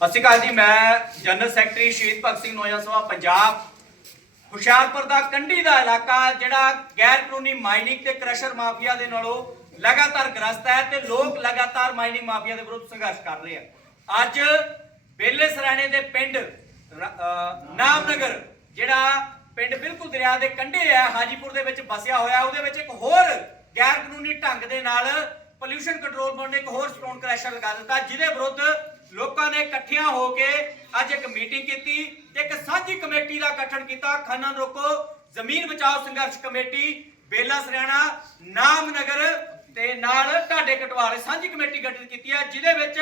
ਸਤਿ ਸ਼੍ਰੀ ਅਕਾਲ ਜੀ, ਮੈਂ ਜਨਰਲ ਸੈਕਟਰੀ ਸ਼ਹੀਦ ਭਗਤ ਸਿੰਘ ਨੌਜਵਾਨ ਸਭਾ ਪੰਜਾਬ, ਹੁਸ਼ਿਆਰਪੁਰ ਦਾ ਕੰਢੀ ਦਾ ਇਲਾਕਾ, ਜਿਹੜਾ ਗੈਰ ਕਾਨੂੰਨੀ ਮਾਈਨਿੰਗ ਤੇ ਕ੍ਰਸ਼ਰ ਮਾਫੀਆ ਦੇ ਨਾਲੋਂ ਲਗਾਤਾਰ ਗ੍ਰਸਤ ਹੈ ਤੇ ਲੋਕ ਲਗਾਤਾਰ ਮਾਈਨਿੰਗ ਮਾਫੀਆ ਦੇ ਵਿਰੁੱਧ ਸੰਘਰਸ਼ ਕਰ ਰਹੇ ਆ। ਅੱਜ ਬੇਲੇ ਸਰਾਣੇ ਦੇ ਪਿੰਡ ਨਾਮਨਗਰ, ਜਿਹੜਾ ਪਿੰਡ ਬਿਲਕੁਲ ਦਰਿਆ ਦੇ ਕੰਢੇ ਹੈ ਹਾਜੀਪੁਰ ਦੇ ਵਿੱਚ ਵਸਿਆ ਹੋਇਆ, ਉਹਦੇ ਵਿੱਚ ਇੱਕ ਹੋਰ ਗੈਰ ਕਾਨੂੰਨੀ ਢੰਗ ਦੇ ਨਾਲ ਪੋਲਿਊਸ਼ਨ ਕੰਟਰੋਲ ਬੋਰਡ ਨੇ ਇੱਕ ਹੋਰ ਸਟੋਨ ਕ੍ਰੈਸ਼ਰ ਲਗਾ ਦਿੱਤਾ, ਜਿਹਦੇ ਵਿਰੁੱਧ ਲੋਕਾਂ ਨੇ ਇਕੱਠਿਆਂ ਹੋ ਕੇ ਅੱਜ ਇੱਕ ਮੀਟਿੰਗ ਕੀਤੀ ਤੇ ਇੱਕ ਸਾਂਝੀ ਕਮੇਟੀ ਦਾ ਗਠਨ ਕੀਤਾ। ਖਨਨ ਰੋਕੋ। ਜ਼ਮੀਨ ਬਚਾਓ ਸੰਘਰਸ਼ ਕਮੇਟੀ, ਬੇਲਾ ਸਰਿਆਣਾ, ਨਾਮਨਗਰ ਤੇ ਨਾਲ ਢਾਡੇ ਕਟਵਾਲੇ ਸਾਂਝੀ ਕਮੇਟੀ ਗਠਿਤ ਕੀਤੀ ਹੈ, ਜਿਹਦੇ ਵਿੱਚ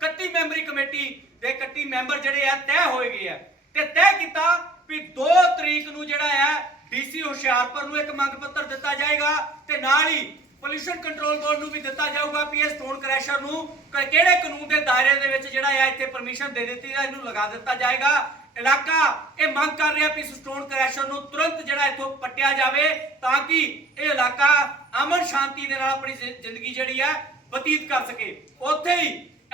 31 ਮੈਂਬਰੀ ਕਮੇਟੀ ਦੇ 31 ਮੈਂਬਰ ਜਿਹੜੇ ਆ, ਤੈਅ ਹੋਏ ਗਏ ਆ। ਤੇ ਤੈਅ ਕੀਤਾ ਵੀ 2 ਤਰੀਕ ਨੂੰ ਜਿਹੜਾ ਹੈ ਡੀਸੀ ਹੁਸ਼ਿਆਰਪੁਰ ਨੂੰ ਇੱਕ ਮੰਗ ਪੱਤਰ ਦਿੱਤਾ ਜਾਏਗਾ ਤੇ ਨਾਲ ਹੀ ਪੋਲਿਊਸ਼ਨ ਕੰਟਰੋਲ ਬੋਰਡ ਨੂੰ ਵੀ ਦਿੱਤਾ ਜਾਊਗਾ ਵੀ ਇਹ ਸਟੋਨ ਕ੍ਰੈਸ਼ਰ ਨੂੰ ਕਿਹੜੇ ਕਾਨੂੰਨ ਦੇ ਦਾਇਰੇ ਦੇ ਵਿੱਚ ਜਿਹੜਾ ਹੈ ਇੱਥੇ ਪਰਮਿਸ਼ਨ ਦੇ ਦਿੱਤੀ ਹੈ ਇਹਨੂੰ ਲਗਾ ਦਿੱਤਾ ਜਾਏਗਾ। ਇਲਾਕਾ ਇਹ ਮੰਗ ਕਰ ਰਿਹਾ ਵੀ ਸਟੋਨ ਕ੍ਰੈਸ਼ਰ ਨੂੰ ਤੁਰੰਤ ਜਿਹੜਾ ਇੱਥੋਂ ਪੱਟਿਆ ਜਾਵੇ ਤਾਂ ਕਿ ਇਹ ਇਲਾਕਾ ਅਮਨ ਸ਼ਾਂਤੀ ਦੇ ਨਾਲ ਆਪਣੀ ਜ਼ਿੰਦਗੀ ਜਿਹੜੀ ਹੈ ਬਤੀਤ ਕਰ ਸਕੇ। ਉੱਥੇ ਹੀ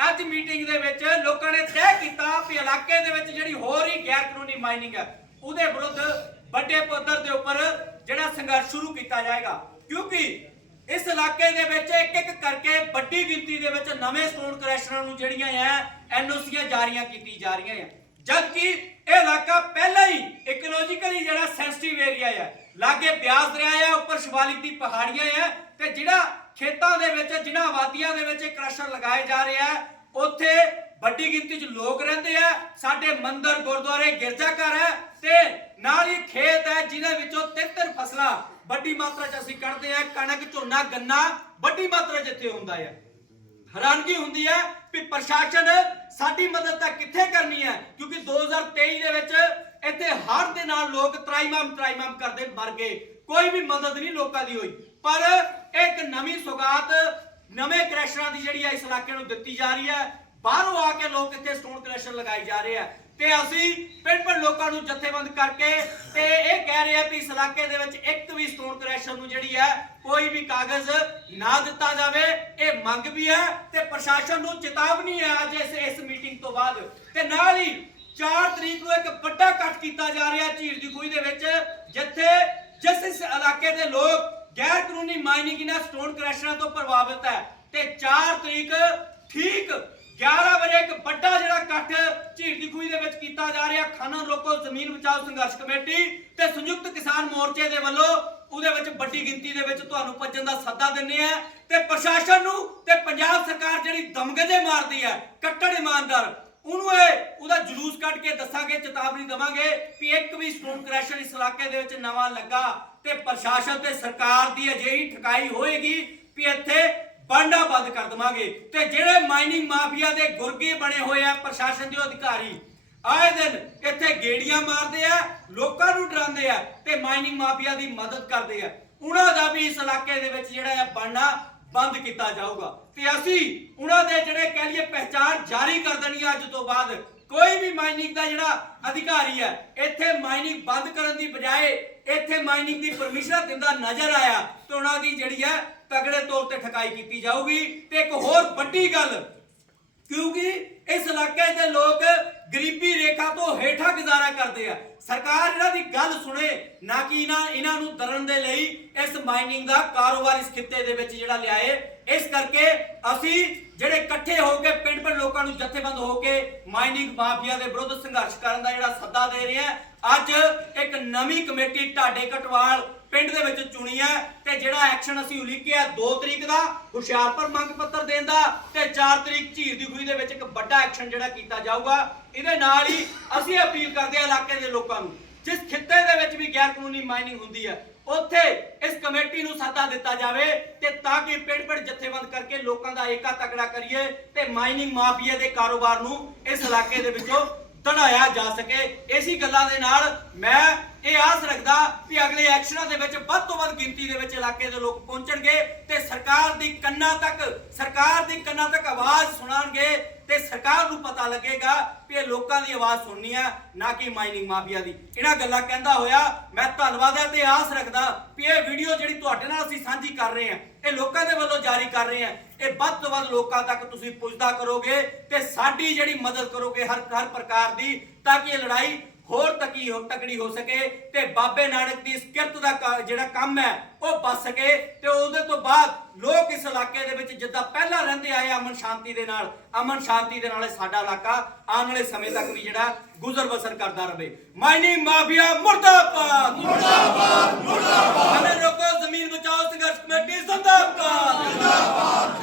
ਅੱਜ ਮੀਟਿੰਗ ਦੇ ਵਿੱਚ ਲੋਕਾਂ ਨੇ ਤੈਅ ਕੀਤਾ ਵੀ ਇਲਾਕੇ ਦੇ ਵਿੱਚ ਜਿਹੜੀ ਹੋ ਰਹੀ ਗੈਰ ਕਾਨੂੰਨੀ ਮਾਈਨਿੰਗ ਹੈ ਉਹਦੇ ਵਿਰੁੱਧ ਵੱਡੇ ਪੱਧਰ ਦੇ ਉੱਪਰ ਜਿਹੜਾ ਸੰਘਰਸ਼ ਸ਼ੁਰੂ ਕੀਤਾ ਜਾਏਗਾ। ਕਿਉਂਕਿ ਇਸ ਇਲਾਕੇ ਦੇ ਵਿੱਚ ਇੱਕ ਇੱਕ ਕਰਕੇ ਵੱਡੀ ਗਿਣਤੀ ਦੇ ਵਿੱਚ ਨਵੇਂ ਸਟੋਨ ਕ੍ਰੈਸ਼ਰਾਂ ਨੂੰ ਜਿਹੜੀਆਂ ਆ, ਐਨਓਸੀਆਂ ਜਾਰੀਆਂ ਕੀਤੀ ਜਾ ਰਹੀਆਂ ਆ। ਜਦਕਿ ਇਹ ਇਲਾਕਾ ਪਹਿਲਾਂ ਹੀ ਇਕੋਲੋਜੀਕਲੀ ਜਿਹੜਾ ਸੈਂਸਿਟਿਵ ਏਰੀਆ ਹੈ ਲਾਗੇ ਬਿਆਸ ਦਰਿਆ ਆ, ਉੱਪਰ ਸ਼ਿਵਾਲਿਕ ਦੀ ਪਹਾੜੀਆਂ ਆ, ਤੇ ਜਿਹੜਾ ਖੇਤਾਂ ਦੇ ਵਿੱਚ, ਜਿਨ੍ਹਾਂ ਆਬਾਦੀਆਂ ਦੇ ਵਿੱਚ ਇਹ ਲਗਾਏ ਜਾ ਰਹੇ ਆ, ਉੱਥੇ ਵੱਡੀ ਗਿਣਤੀ 'ਚ ਲੋਕ ਰਹਿੰਦੇ ਆ। ਸਾਡੇ ਮੰਦਰ ਗੁਰਦੁਆਰੇ ਗਿਰਜਾਘਰ ਹੈ ਤੇ ਨਾਲ ਹੀ ਖੇਤ ਹੈ ਜਿਨ੍ਹਾਂ ਵਿੱਚੋਂ ਤਿੰਨ ਤਿੰਨ ਫਸਲਾਂ ਵੱਡੀ ਮਾਤਰਾ 'ਚ ਅਸੀਂ ਕੱਢਦੇ ਆ ਕਣਕ, ਝੋਨਾ, ਗੰਨਾ, ਵੱਡੀ ਮਾਤਰਾ 'ਚ ਇੱਥੇ ਹੁੰਦਾ ਹੈ ਹੈਰਾਨਗੀ ਹੁੰਦੀ ਹੈ ਵੀ ਪ੍ਰਸ਼ਾਸਨ ਸਾਡੀ ਮਦਦ ਤਾਂ ਕਿੱਥੇ ਕਰਨੀ ਹੈ? ਕਿਉਂਕਿ 2023 ਦੇ ਵਿੱਚ ਇੱਥੇ ਹੜ੍ਹ ਦੇ ਨਾਲ ਲੋਕ ਤਰਾਈਮਾਮ ਤਰਾਈਮਾਮ ਕਰਦੇ ਮਰ ਗਏ। ਕੋਈ ਵੀ ਮਦਦ ਨਹੀਂ ਲੋਕਾਂ ਦੀ ਹੋਈ। ਪਰ ਇੱਕ ਨਵੀਂ ਸੁਗਾਤ, ਨਵੇਂ ਕ੍ਰੈਸ਼ਰਾਂ ਦੀ ਜਿਹੜੀ ਹੈ ਇਸ ਇਲਾਕੇ ਨੂੰ ਦਿੱਤੀ ਜਾ ਰਹੀ ਹੈ। ਬਾਹਰੋਂ ਆ ਕੇ ਲੋਕ ਇੱਥੇ ਸਟੋਨ ਕ੍ਰੈਸ਼ਰ ਲਗਾਏ ਜਾ ਰਹੇ ਆ। ਤੇ ਅਸੀਂ ਪਿੰਡ ਪਿੰਡ ਲੋਕਾਂ ਨੂੰ ਜਥੇਬੰਦ ਕਰਕੇ ਤੇ ਇਹ ਕਹਿ ਰਹੇ ਆ ਵੀ ਇਸ ਇਲਾਕੇ ਦੇ ਵਿੱਚ ਇੱਕ ਵੀ ਸਟੋਨ ਕ੍ਰੈਸ਼ਰ ਨੂੰ ਜਿਹੜੀ ਹੈ ਕੋਈ ਵੀ ਕਾਗਜ਼ ਨਾ ਦਿੱਤਾ ਜਾਵੇ, ਇਹ ਮੰਗ ਵੀ ਹੈ ਤੇ ਪ੍ਰਸ਼ਾਸਨ ਨੂੰ ਚੇਤਾਵਨੀ ਹੈ ਅੱਜ ਇਸ ਇਸ ਮੀਟਿੰਗ ਤੋਂ ਬਾਅਦ। ਤੇ ਨਾਲ ਹੀ 4 ਤਰੀਕ ਨੂੰ ਇੱਕ ਵੱਡਾ ਇਕੱਠ ਕੀਤਾ ਜਾ ਰਿਹਾ ਝੀਲ ਦੀ ਖੂਹੀ ਦੇ ਵਿੱਚ, ਜਿੱਥੇ ਜਿਸ ਇਸ ਇਲਾਕੇ ਦੇ ਲੋਕ ਗੈਰ ਕਾਨੂੰਨੀ ਮਾਈਨਿੰਗ ਇਹਨਾਂ ਸਟੋਨ ਕ੍ਰੈਸ਼ਰਾਂ ਤੋਂ ਪ੍ਰਭਾਵਿਤ ਹੈ। ਤੇ 4 ਤਰੀਕ ਠੀਕ 11 ਵਜੇ ਇੱਕ ਵੱਡਾ ਜਿਹੜਾ ਇਕੱਠ ਝੀਲ ਦੀ ਖੂਹੀ ਦੇ ਵਿੱਚ ਕੀਤਾ ਜਾ ਰਿਹਾ, ਖਾਨਾ ਰੋਕੋ ਜ਼ਮੀਨ ਬਚਾਓ ਸੰਘਰਸ਼ ਕਮੇਟੀ ਤੇ ਸੰਯੁਕਤ ਕਿਸਾਨ ਮੋਰਚੇ ਦੇ ਵੱਲੋਂ ਉਹਦੇ ਵਿੱਚ ਵੱਡੀ ਗਿਣਤੀ ਦੇ ਵਿੱਚ ਤੁਹਾਨੂੰ ਭੱਜਣ ਦਾ ਸੱਦਾ ਦਿੰਨੇ ਆ ਤੇ ਪ੍ਰਸ਼ਾਸਨ ਨੂੰ ਤੇ ਪੰਜਾਬ ਸਰਕਾਰ ਜਿਹੜੀ ਦਮਗਦੇ ਮਾਰਦੀ ਹੈ, ਕੱਟੜ ਇਮਾਨਦਾਰ, ਉਹਨੂੰ ਇਹ ਉਹਦਾ ਜਲੂਸ ਕੱਢ ਕੇ ਦੱਸਾਂਗੇ, ਚੇਤਾਵਨੀ ਦਵਾਂਗੇ ਵੀ ਇੱਕ ਵੀ ਸਟੋਨ ਕ੍ਰੈਸ਼ਰ ਇਸ ਇਲਾਕੇ ਦੇ ਵਿੱਚ ਨਵਾਂ ਲੱਗਾ ਤੇ ਪ੍ਰਸ਼ਾਸਨ ਤੇ ਸਰਕਾਰ ਦੀ ਅਜਿਹੀ ਠਕਾਈ ਹੋਏਗੀ ਵੀ ਇੱਥੇ ਬਾਂਡਾ ਬੰਦ ਕਰ ਦਵਾਂਗੇ। ਤੇ ਜਿਹੜੇ ਮਾਈਨਿੰਗ ਮਾਫੀਆ ਦੇ ਗੁਰਗੇ ਬਣੇ ਹੋਏ ਆ ਪ੍ਰਸ਼ਾਸਨ ਦੇ ਅਧਿਕਾਰੀ, ਆਏ ਦਿਨ ਇੱਥੇ ਗੇੜੀਆਂ ਮਾਰਦੇ ਆ, ਲੋਕਾਂ ਨੂੰ ਡਰਾਉਂਦੇ ਆ ਤੇ ਮਾਈਨਿੰਗ ਮਾਫੀਆ ਦੀ ਮਦਦ ਕਰਦੇ ਆ। ਉਹਨਾਂ ਦਾ ਵੀ ਇਸ ਇਲਾਕੇ ਦੇ ਵਿੱਚ ਜਿਹੜਾ ਹੈ ਬਣਨਾ ਬੰਦ ਕੀਤਾ ਜਾਊਗਾ। ਤੇ ਅਸੀਂ ਉਹਨਾਂ ਦੇ ਜਿਹੜੇ ਕਹਿ ਲਈਏ ਪਹਿਚਾਣ ਜਾਰੀ ਕਰ ਦੇਣੀ ਆ ਅੱਜ ਤੋਂ ਬਾਅਦ। ਕੋਈ ਵੀ ਮਾਈਨਿੰਗ ਦਾ ਜਿਹੜਾ ਅਧਿਕਾਰੀ ਹੈ ਇੱਥੇ ਮਾਈਨਿੰਗ ਬੰਦ ਕਰਨ ਦੀ ਬਜਾਏ ਇੱਥੇ ਮਾਈਨਿੰਗ ਦੀ ਪਰਮਿਸ਼ਨ ਦਿੰਦਾ ਨਜ਼ਰ ਆਇਆ। ਤੇ ਉਹਨਾਂ ਦੀ ਜਿਹੜੀ ਹੈ ਤਗੜੇ ਤੌਰ ਤੇ ਠਕਾਈ ਕੀਤੀ ਜਾਊਗੀ ਤੇ ਇੱਕ ਹੋਰ ਵੱਡੀ ਗੱਲ, ਕਿਉਂਕਿ ਇਸ ਇਲਾਕੇ ਦੇ ਲੋਕ ਗਰੀਬੀ ਰੇਖਾ ਤੋਂ ਹੇਠਾਂ ਗੁਜ਼ਾਰਾ ਕਰਦੇ ਆ। ਸਰਕਾਰ ਇਹਨਾਂ ਦੀ ਗੱਲ ਸੁਣੇ, ਨਾ ਕਿ ਇਹਨਾਂ ਇਹਨਾਂ ਨੂੰ ਦਰਨ ਦੇ ਲਈ ਇਸ ਮਾਈਨਿੰਗ ਦਾ ਕਾਰੋਬਾਰ ਇਸ ਖਿੱਤੇ ਦੇ ਵਿੱਚ ਜਿਹੜਾ ਲਿਆਏ। ਇਸ ਕਰਕੇ ਅਸੀਂ ਜਿਹੜੇ ਇਕੱਠੇ ਹੋ ਕੇ ਪਿੰਡ ਪਿੰਡ ਲੋਕਾਂ ਨੂੰ ਜਥੇਬੰਦ ਹੋ ਕੇ ਮਾਈਨਿੰਗ ਮਾਫੀਆ ਦੇ ਵਿਰੁੱਧ ਸੰਘਰਸ਼ ਕਰਨ ਦਾ ਜਿਹੜਾ ਸੱਦਾ ਦੇ ਰਹੇ ਆ, ਅੱਜ ਇੱਕ ਨਵੀਂ ਕਮੇਟੀ ਢਾਡੇ ਕਟਵਾਲ ਪਿੰਡ ਦੇ ਵਿੱਚ ਚੁਣੀ ਹੈ ਤੇ ਜਿਹੜਾ ਐਕਸ਼ਨ ਅਸੀਂ ਉਲੀਕਿਆ 2 ਤਰੀਕ ਦਾ, ਹੁਸ਼ਿਆਰਪੁਰ ਮੰਗ ਪੱਤਰ ਦੇਣ ਦਾ ਤੇ 4 ਤਰੀਕ ਝੀਰ ਦੀ ਖੂਹੀ ਦੇ ਵਿੱਚ ਇੱਕ ਵੱਡਾ ਐਕਸ਼ਨ ਜਿਹੜਾ ਕੀਤਾ ਜਾਊਗਾ। ਇਹਦੇ ਨਾਲ ਹੀ ਅਸੀਂ ਅਪੀਲ ਕਰਦੇ ਹਾਂ ਇਲਾਕੇ ਦੇ ਲੋਕਾਂ ਨੂੰ, ਜਿਸ ਖਿੱਤੇ ਦੇ ਵਿੱਚ ਵੀ ਗੈਰ ਕਾਨੂੰਨੀ ਮਾਈਨਿੰਗ ਹੁੰਦੀ ਹੈ, ਉੱਥੇ ਇਸ ਕਮੇਟੀ ਨੂੰ ਸੱਦਾ ਦਿੱਤਾ ਜਾਵੇ ਤੇ ਤਾਂ ਕਿ ਪਿੰਡ ਪਿੰਡ ਜਥੇਬੰਦ ਕਰਕੇ ਲੋਕਾਂ ਦਾ ਏਕਾ ਤਕੜਾ ਕਰੀਏ ਤੇ ਮਾਈਨਿੰਗ ਮਾਫੀਆ ਦੇ ਕਾਰੋਬਾਰ ਨੂੰ ਇਸ ਇਲਾਕੇ ਦੇ ਵਿੱਚੋਂ ਦੜਾਇਆ ਜਾ ਸਕੇ। ਇਸੀ ਗੱਲਾਂ ਦੇ ਨਾਲ ਮੈਂ ਇਹ ਆਸ ਰੱਖਦਾ ਵੀ ਅਗਲੇ ਐਕਸ਼ਨਾਂ ਦੇ ਵਿੱਚ ਵੱਧ ਤੋਂ ਵੱਧ ਗਿਣਤੀ ਦੇ ਵਿੱਚ ਇਲਾਕੇ ਦੇ ਲੋਕ ਪਹੁੰਚਣਗੇ ਤੇ ਸਰਕਾਰ ਦੀ ਕੰਨਾਂ ਤੱਕ, ਸਰਕਾਰ ਦੀ ਕੰਨਾਂ ਤੱਕ ਆਵਾਜ਼ ਸੁਣਾਣਗੇ ਤੇ ਸਰਕਾਰ ਨੂੰ ਪਤਾ ਲੱਗੇਗਾ ਵੀ ਇਹ ਲੋਕਾਂ ਦੀ ਆਵਾਜ਼ ਸੁਣਨੀ ਹੈ ਨਾ ਕਿ ਮਾਈਨਿੰਗ ਮਾਫੀਆ ਦੀ। ਇਹਨਾਂ ਗੱਲਾਂ ਕਹਿੰਦਾ ਹੋਇਆ, ਮੈਂ ਧੰਨਵਾਦ ਹੈ ਤੇ ਆਸ ਰੱਖਦਾ ਵੀ ਇਹ ਵੀਡੀਓ ਜਿਹੜੀ ਤੁਹਾਡੇ ਨਾਲ ਅਸੀਂ ਸਾਂਝੀ ਕਰ ਰਹੇ ਹਾਂ, ਇਹ ਲੋਕਾਂ ਦੇ ਵੱਲੋਂ ਜਾਰੀ ਕਰ ਰਹੇ ਹਾਂ, ਇਹ ਵੱਧ ਤੋਂ ਵੱਧ ਲੋਕਾਂ ਤੱਕ ਤੁਸੀਂ ਪੁੱਜਦਾ ਕਰੋਗੇ ਤੇ ਸਾਡੀ ਜਿਹੜੀ ਮਦਦ ਕਰੋਗੇ ਹਰ ਹਰ ਪ੍ਰਕਾਰ ਦੀ, ਤਾਂ ਕਿ ਇਹ ਲੜਾਈ ਹੋਰ ਤੱਕੀ ਹੋ ਤਕੜੀ ਹੋ ਸਕੇ ਤੇ ਬਾਬੇ ਨਾਨਕ ਦੀ ਇਸ ਕਿਰਤ ਦਾ ਜਿਹੜਾ ਕੰਮ ਹੈ, ਉਹ ਬਚ ਸਕੇ ਤੇ ਉਹਦੇ ਤੋਂ ਬਾਅਦ ਲੋਕ ਇਸ ਇਲਾਕੇ ਦੇ ਵਿੱਚ ਜਿੱਦਾਂ ਪਹਿਲਾਂ ਰਹਿੰਦੇ ਆਏ ਅਮਨ ਸ਼ਾਂਤੀ ਦੇ ਨਾਲ, ਅਮਨ ਸ਼ਾਂਤੀ ਦੇ ਨਾਲ ਸਾਡਾ ਇਲਾਕਾ ਆਉਣ ਵਾਲੇ ਸਮੇਂ ਤੱਕ ਵੀ ਜਿਹੜਾ ਗੁਜ਼ਰ ਬਸਰ ਕਰਦਾ ਰਹੇ ਮਾਈਨਿੰਗ ਮਾਫੀਆ ਮੁਰਦਾਬਾਦ! ਮੁਰਦਾਬਾਦ! ਮੁਰਦਾਬਾਦ! ਹਮੇ ਰੋਕੋ ਜ਼ਮੀਨ ਬਚਾਓ ਸੰਘਰਸ਼ ਕਮੇਟੀ ਜ਼ਿੰਦਾਬਾਦ ਜ਼ਿੰਦਾਬਾਦ